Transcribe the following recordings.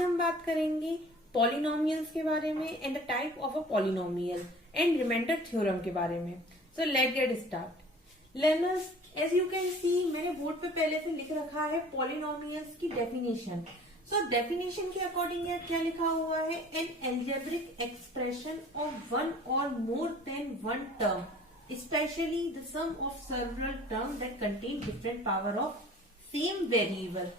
आज हम बात करेंगे पॉलिनोमियल्स के बारे में and the type of a polynomial and remainder theorem के बारे में। So let get start. Learners, as you can see मैंने बोर्ड पे पहले से लिख रखा है पॉलिनोमियल्स की डेफिनेशन। सो डेफिनेशन के अकॉर्डिंग क्या लिखा हुआ है, an algebraic expression of one और more than one term, specially the sum of several term that contain different power of same variable.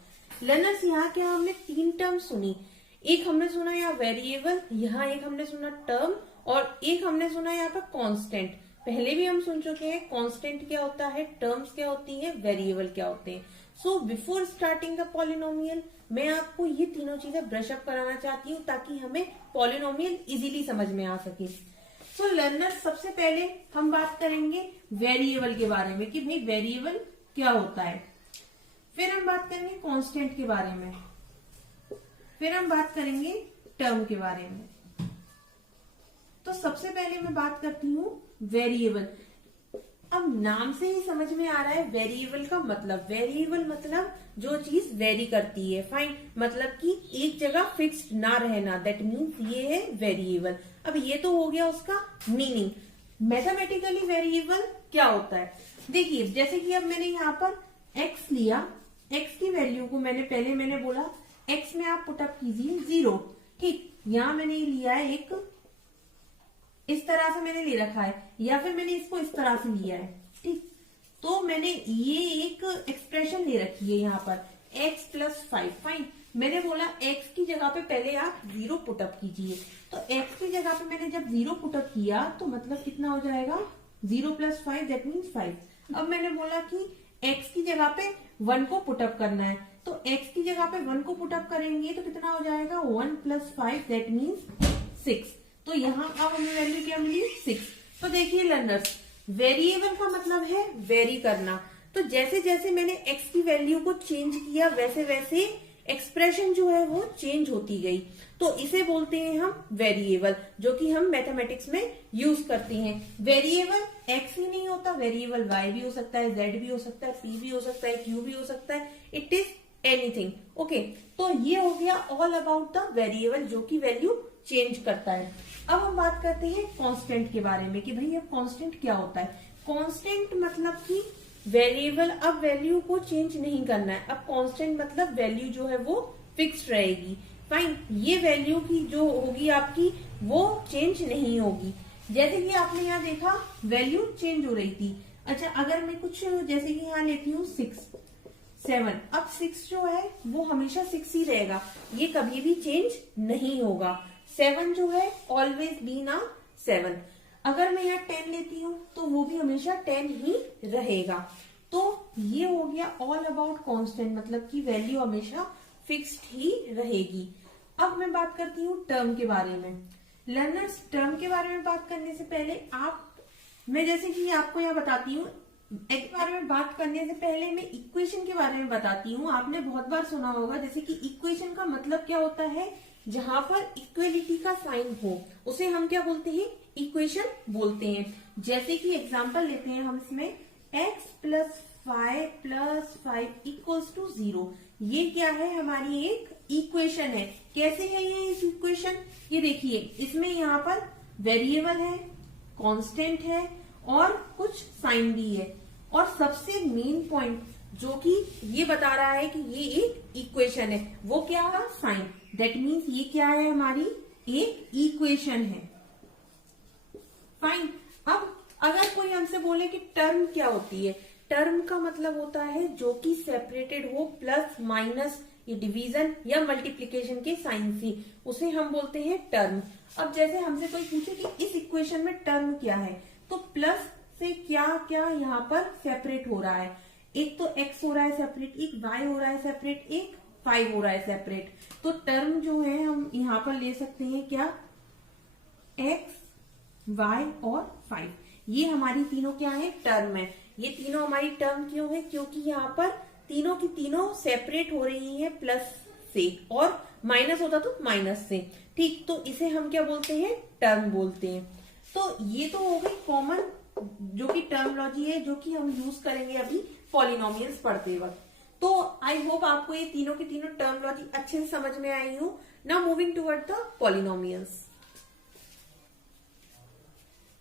Learners, यहाँ क्या हमने तीन टर्म सुनी, एक हमने सुना यहाँ वेरिएबल, यहाँ एक हमने सुना टर्म और एक हमने सुना यहाँ पर कांस्टेंट। पहले भी हम सुन चुके हैं कांस्टेंट क्या होता है, टर्म्स क्या होती है, वेरिएबल क्या होते हैं। So before starting the polynomial मैं आपको ये तीनों चीजें ब्रश अप कराना चाहती हूँ ताकि हमें पॉलिनोमियल इजीली समझ में आ सके। सो लर्नर्स, सबसे पहले हम बात करेंगे वेरिएबल के बारे में कि भाई वेरिएबल क्या होता है, फिर हम बात करेंगे कांस्टेंट के बारे में, फिर हम बात करेंगे टर्म के बारे में। तो सबसे पहले मैं बात करती हूँ वेरिएबल। अब नाम से ही समझ में आ रहा है वेरिएबल का मतलब, वेरिएबल मतलब जो चीज वेरी करती है, फाइन, मतलब कि एक जगह फिक्स्ड ना रहना, दैट मीन्स ये है वेरिएबल। अब ये तो हो गया उसका मीनिंग। मैथमेटिकली वेरिएबल क्या होता है, देखिए जैसे कि अब मैंने यहाँ पर x लिया, x की वैल्यू को मैंने बोला x में आप पुटअप कीजिए 0, ठीक। यहाँ मैंने लिया है एक इस तरह से मैंने ले रखा है, या फिर मैंने इसको इस तरह से लिया है, ठीक। तो मैंने ये एक एक्सप्रेशन ले रखी है यहाँ पर x प्लस 5, फाइन। मैंने बोला x की जगह पे पहले आप 0 पुटअप कीजिए, तो x की जगह पे मैंने जब 0 पुटअप किया तो मतलब कितना हो जाएगा, 0 प्लस 5 दैट मीन्स 5। अब मैंने बोला कि x की जगह पे 1 को पुटअप करना है, तो x की जगह पे 1 को पुटअप करेंगे तो कितना हो जाएगा, 1 प्लस 5 दैट मीन्स 6। तो यहाँ अब हमें वैल्यू क्या मिली, 6। तो देखिए लर्नर्स, वेरिएबल का मतलब है वेरी करना। तो जैसे जैसे मैंने x की वैल्यू को चेंज किया वैसे वैसे एक्सप्रेशन जो है वो चेंज होती गई, तो इसे बोलते हैं हम वेरिएबल, जो कि हम मैथमेटिक्स में यूज करते हैं। वेरिएबल x ही नहीं होता, वेरिएबल y भी हो सकता है, z भी हो सकता है, p भी हो सकता है, q भी हो सकता है, इट इज एनीथिंग, ओके। तो ये हो गया ऑल अबाउट द वेरिएबल जो कि वैल्यू चेंज करता है। अब हम बात करते हैं कांस्टेंट के बारे में कि भाई अब कांस्टेंट क्या होता है। कांस्टेंट मतलब कि वेरिएबल अब वैल्यू को चेंज नहीं करना है, अब कांस्टेंट मतलब वैल्यू जो है वो फिक्स्ड रहेगी, फाइन। ये वैल्यू की जो होगी आपकी वो चेंज नहीं होगी। जैसे कि आपने यहाँ देखा वैल्यू चेंज हो रही थी। अच्छा, अगर मैं कुछ जैसे कि यहाँ लेती हूँ 6, 7, अब 6 जो है वो हमेशा 6 ही रहेगा, ये कभी भी चेंज नहीं होगा। 7 जो है ऑलवेज बी ना 7। अगर मैं यहाँ 10 लेती हूँ तो वो भी हमेशा 10 ही रहेगा। तो ये हो गया ऑल अबाउट कांस्टेंट, मतलब कि वैल्यू हमेशा फिक्स्ड ही रहेगी। अब मैं बात करती हूँ टर्म के बारे में। लर्नर्स, टर्म के बारे में बात करने से पहले मैं जैसे कि आपको यहाँ बताती हूँ, एक बारे में बात करने से पहले मैं इक्वेशन के बारे में बताती हूँ। आपने बहुत बार सुना होगा जैसे कि इक्वेशन का मतलब क्या होता है, जहां पर इक्वलिटी का साइन हो उसे हम क्या बोलते हैं, इक्वेशन बोलते हैं। जैसे कि एग्जांपल लेते हैं हम इसमें, x plus 5 plus 5 equals to 0। ये क्या है, हमारी एक इक्वेशन है। कैसे है ये इक्वेशन, ये देखिए इसमें यहाँ पर वेरिएबल है, कांस्टेंट है और कुछ साइन भी है, और सबसे मेन पॉइंट जो कि ये बता रहा है कि ये एक इक्वेशन है, वो क्या है, साइन। दैट मीन्स ये क्या है, हमारी एक इक्वेशन है, फाइन। अब अगर कोई हमसे बोले कि टर्म क्या होती है, टर्म का मतलब होता है जो कि सेपरेटेड हो, प्लस माइनस, ये डिवीजन या मल्टीप्लीकेशन के साइन से, उसे हम बोलते हैं टर्म। अब जैसे हमसे कोई पूछे कि इस इक्वेशन में टर्म क्या है, तो प्लस से क्या क्या यहाँ पर सेपरेट हो रहा है, एक तो x हो रहा है सेपरेट, एक y हो रहा है सेपरेट, एक 5 हो रहा है सेपरेट। तो टर्म जो है हम यहाँ पर ले सकते हैं क्या, x, y और 5, ये हमारी तीनों क्या है, टर्म है। ये तीनों हमारी टर्म क्यों है, क्योंकि यहाँ पर तीनों की तीनों सेपरेट हो रही है प्लस से, और माइनस होता तो माइनस से, ठीक। तो इसे हम क्या बोलते हैं, टर्म बोलते हैं। तो ये तो हो गई कॉमन जो कि टर्मोलॉजी है जो कि हम यूज करेंगे अभी पॉलिनोमियल्स पढ़ते वक्त। तो आई होप आपको ये तीनों की तीनों टर्मोलॉजी अच्छे से समझ में आई हो। Now moving toward the polynomials.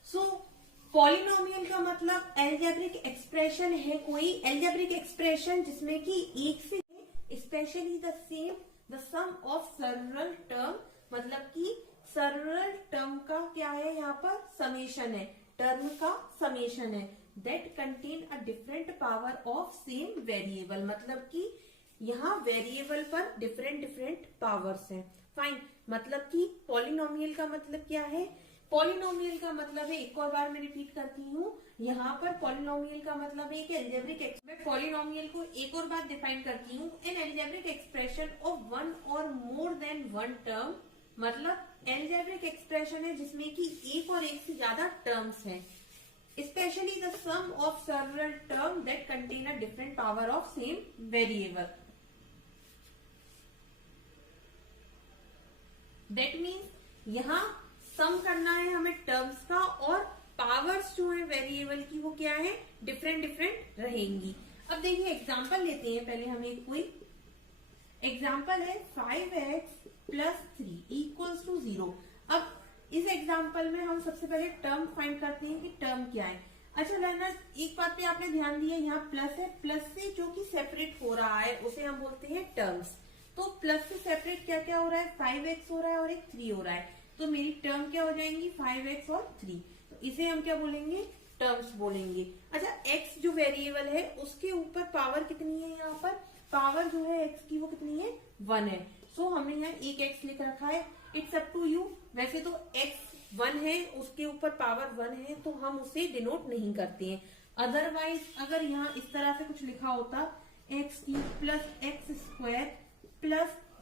So polynomial का मतलब एल्जेब्रिक एक्सप्रेशन है, कोई एल्जेब्रिक एक्सप्रेशन जिसमें कि एक से specially the same the sum of several term, मतलब कि सर्वरल टर्म का क्या है, यहाँ पर समेशन है, टर्म का समेशन है, that contain a different power of same variable, मतलब कि यहाँ वेरिएबल पर डिफरेंट डिफरेंट पावर्स हैं। फाइन, मतलब कि पॉलिनोमियल का मतलब क्या है, पॉलिनोमियल का मतलब है, एक और बार मैं रिपीट करती हूँ, यहाँ पर पॉलिनोमियल का मतलब है कि एल्जेब्रिक, मैं पॉलिनोमियल को एक और बार डिफाइन करती हूँ, N algebraic expression of one और मोर देन वन टर्म, मतलब एल्जेब्रिक एक्सप्रेशन है जिसमें कि एक और एक से ज्यादा टर्म्स हैं, specially the sum of several term that contain a different power of same variable. That means यहाँ सम करना है हमें टर्म्स का, और पावर्स जो है वेरिएबल की वो क्या है, डिफरेंट डिफरेंट रहेंगी। अब देखिए एग्जांपल लेते हैं, पहले हमें कोई एग्जांपल है 5x + 3 = 0। अब इस एग्जांपल में हम सबसे पहले टर्म फाइंड करते हैं कि टर्म क्या है। अच्छा लर्नर्स, एक बात पे आपने ध्यान दिया, यहाँ प्लस है, प्लस से जो कि सेपरेट हो रहा है उसे हम बोलते हैं टर्म्स। तो प्लस से सेपरेट क्या क्या हो रहा है, 5x हो रहा है और एक 3 हो रहा है, तो मेरी टर्म क्या हो जाएंगी, 5x और 3, तो इसे हम क्या बोलेंगे, टर्म्स बोलेंगे। अच्छा, x जो वेरिएबल है उसके ऊपर पावर कितनी है, यहाँ पर पावर जो है x की वो कितनी है, 1 है। सो हमने यहाँ एक x लिख रखा है, इट्स अप टू यू। वैसे तो x 1 है, उसके ऊपर पावर 1 है, तो हम उसे डिनोट नहीं करते हैं। अदरवाइज अगर यहाँ इस तरह से कुछ लिखा होता, x³ + x² +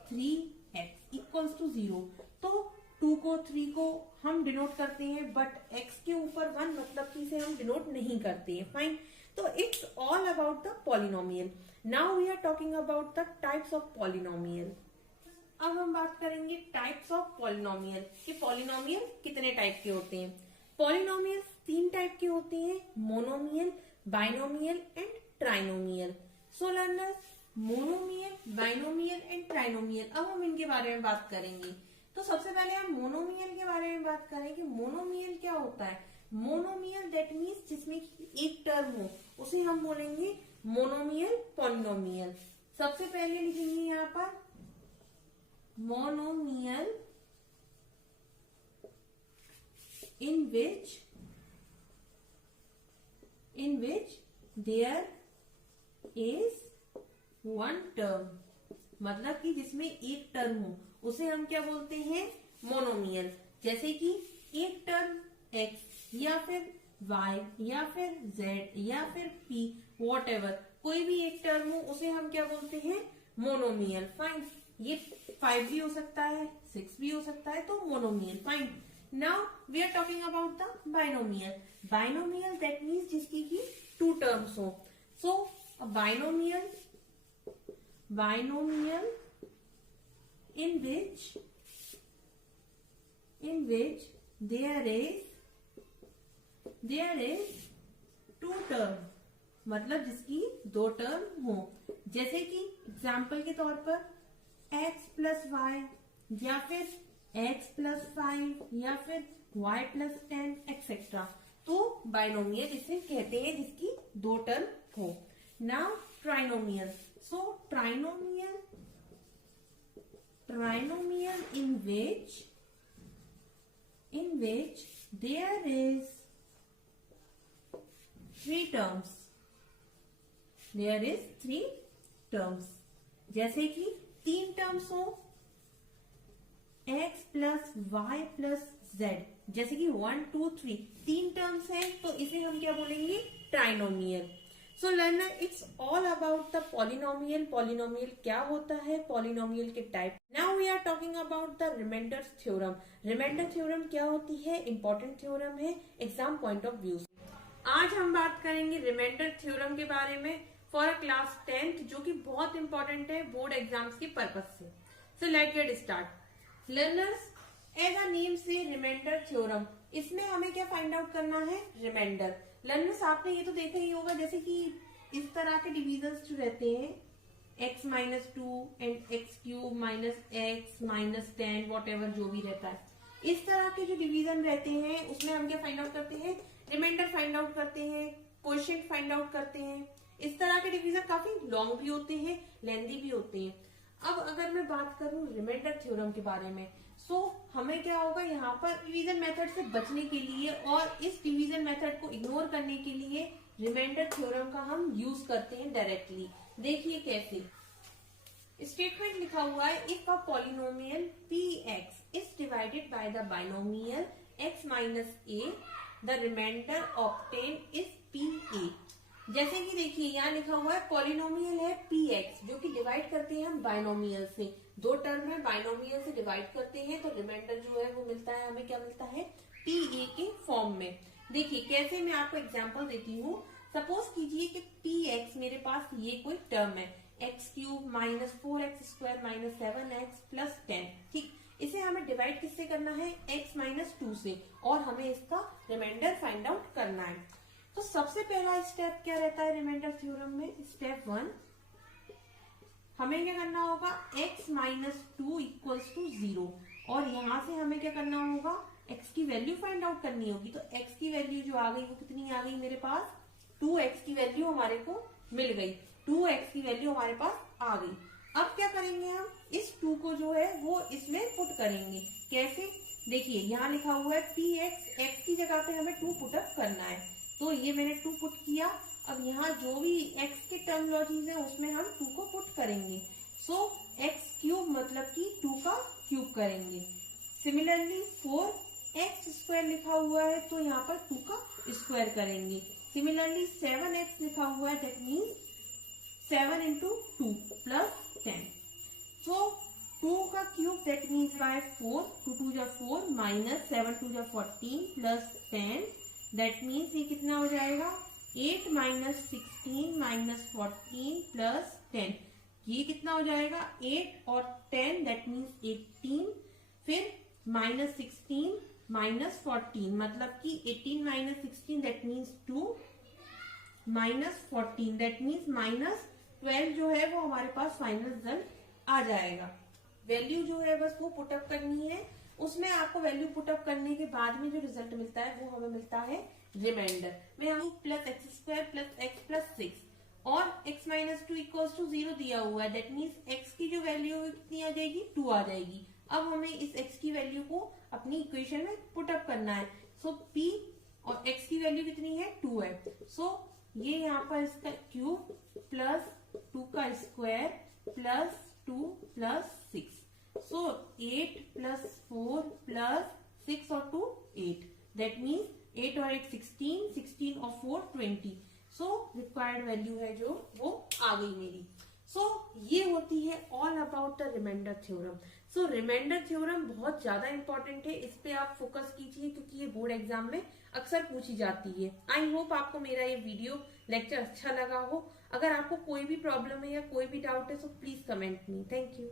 3x = 0, तो 2 को 3 को हम डिनोट करते हैं, बट x के ऊपर 1 मतलब कि इसे हम डिनोट नहीं करते हैं। फाइन, तो it's all about the polynomial. Now we are talking about the types of polynomial. अब हम बात करेंगे टाइप्स ऑफ पॉलिनोमियल, कि पॉलिनोमियल कितने टाइप के होते हैं। पॉलिनोमियल 3 टाइप के होते हैं, monomial, binomial and trinomial. So learners, monomial, binomial and trinomial, अब हम इनके बारे में बात करेंगे। तो सबसे पहले हम मोनोमियल के बारे में बात करें कि मोनोमियल क्या होता है। मोनोमियल दैट मीन्स जिसमें एक टर्म हो, उसे हम बोलेंगे मोनोमियल पॉलिनोमियल। सबसे पहले लिखेंगे यहाँ पर monomial in which there is one term, मतलब कि जिसमें एक टर्म हो उसे हम क्या बोलते हैं, मोनोमियल। जैसे कि एक टर्म x या फिर y या फिर z या फिर p, वॉटएवर, कोई भी एक टर्म हो उसे हम क्या बोलते हैं, मोनोमियल। फाइन, ये 5 भी हो सकता है, 6 भी हो सकता है, तो monomial. Fine, now we are talking about the binomial. Binomial that means जिसकी की 2 टर्म्स हो। So binomial in which there is 2 term, मतलब जिसकी 2 टर्म हो। जैसे कि एग्जाम्पल के तौर पर x + y या फिर x + 5 या फिर y + 10 एक्सेट्रा, तो बाइनोमियल इसे कहते हैं जिसकी 2 टर्म हो। Now trinomial. So trinomial in which there is 3 terms, जैसे कि 3 टर्म्स हो, x + y + z, जैसे कि 1 2 3 3 टर्म्स है, तो इसे हम क्या बोलेंगे, trinomial. So learner, it's all about the polynomial. Polynomial क्या होता है, पॉलिनोमियल के type. Now we are talking about the remainder theorem. Remainder theorem क्या होती है, इंपॉर्टेंट थ्योरम है एग्जाम पॉइंट ऑफ व्यू। आज हम बात करेंगे रिमाइंडर थ्योरम के बारे में फॉर क्लास 10th, जो कि बहुत इंपॉर्टेंट है बोर्ड एग्जाम्स के पर्पज से। So let's get start. Learners, as a name से रिमाइंडर थ्योरम, इसमें हमें क्या फाइंड आउट करना है, रिमाइंडर। लर्नर्स, आपने ये तो देखा ही होगा, जैसे कि इस तरह के डिविजन्स जो रहते हैं, x minus 2 and x cube minus x minus 10 what ever जो भी रहता है। इस तरह के जो डिवीजन रहते हैं उसमें हम क्या फाइंड आउट करते हैं, रिमाइंडर फाइंड आउट करते हैं, क्वोशिएंट फाइंड आउट करते हैं। इस तरह के डिवीजन काफी लॉन्ग भी होते हैं, लेंथी भी होते हैं। अब अगर मैं बात करूं रिमाइंडर थ्योरम के बारे में, सो हमें क्या होगा यहाँ पर डिवीजन मेथड से बचने के लिए और इस डिवीजन मेथड को इग्नोर करने के लिए रिमाइंडर थ्योरम का हम यूज करते हैं डायरेक्टली। देखिए कैसे, स्टेटमेंट लिखा हुआ है, if a polynomial px is divided by the binomial x minus a the remainder obtain is pa। जैसे कि देखिए यहाँ लिखा हुआ है पॉलिनोमियल है px जो कि डिवाइड करते हैं हम बाइनोमियल से, दो टर्म है बाइनोमियल से डिवाइड करते हैं तो रिमाइंडर जो है वो मिलता है, हमें क्या मिलता है, pa के फॉर्म में। देखिए कैसे, मैं आपको एग्जांपल देती हूँ। सपोज कीजिए कि px मेरे पास ये कोई टर्म है, x cube minus 4x square minus 7x plus 10, ठीक। इसे हमें डिवाइड किससे करना है, x माइनस 2 से, और हमें इसका रिमाइंडर फाइंड आउट करना है। तो सबसे पहला स्टेप क्या रहता है रिमाइंडर थ्योरम में, स्टेप 1, हमें क्या करना होगा, x माइनस 2 इक्वल्स टू 0, और यहां से हमें क्या करना होगा, x की वैल्यू फाइंड आउट करनी होगी। तो x की वैल्यू जो आ गई वो कितनी आ गई मेरे पास, 2x की वैल्यू हमारे को मिल गई, 2x की वैल्यू हमारे पास आ गई। अब क्या करेंगे, हम इस 2 को जो है वो इसमें पुट करेंगे। कैसे, देखिए यहाँ लिखा हुआ है px, x की जगह पे हमें 2 पुटअप करना है, तो ये मैंने 2 पुट किया। अब यहाँ जो भी x के टर्मिनोलॉजीज है उसमें हम 2 को पुट करेंगे। सो x क्यूब मतलब कि 2 का क्यूब करेंगे। सिमिलरली 4x स्क्वायर लिखा हुआ है तो यहाँ पर 2 का स्क्वायर करेंगे। सिमिलरली 7x लिखा हुआ है, दैट मीन्स 7 इंटू 2 प्लस 10। सो 2 का क्यूब दैट मीन्स बाय 4, 2 2 जा 4 माइनस 7 2 जा 14 प्लस 10, दैट मीन्स ये कितना हो जाएगा, 8 माइनस 16 माइनस 14 प्लस 10, ये कितना हो जाएगा, 8 और 10 दैट मीन्स 18, फिर माइनस 16 माइनस 14 मतलब कि 18 minus 16 that means 2 minus 14 that means minus 12 जो है वो हमारे पास फाइनल रिजल्ट आ जाएगा। वैल्यू जो है बस वो पुटअप करनी है, उसमें आपको वैल्यू पुटअप करने के बाद में जो रिजल्ट मिलता है वो हमें मिलता है रिमाइंडर में। हम plus x square plus x plus 6 और x माइनस 2 इक्वल्स टू 0 दिया हुआ है, दैट मीन्स x की जो वैल्यू कितनी आ जाएगी, 2 आ जाएगी। अब हमें इस x की वैल्यू को अपनी इक्वेशन में पुटअप करना है। सो p और x की वैल्यू कितनी है, 2 है। सो ये यहाँ पर इसका क्यूब प्लस 2 का स्क्वायर प्लस 2 प्लस 6, सो 8 प्लस 4 प्लस 6 और 2 8, दैट मीन्स 8 और 8 16, 16 और 4 20। सो रिक्वायर्ड वैल्यू है जो वो आ गई मेरी। सो ये होती है all about the remainder theorem. So remainder theorem बहुत ज्यादा इंपॉर्टेंट है, इस पे आप फोकस कीजिए क्योंकि ये बोर्ड एग्जाम में अक्सर पूछी जाती है। आई होप आपको मेरा ये वीडियो लेक्चर अच्छा लगा हो। अगर आपको कोई भी प्रॉब्लम है या कोई भी डाउट है तो please comment me. Thank you.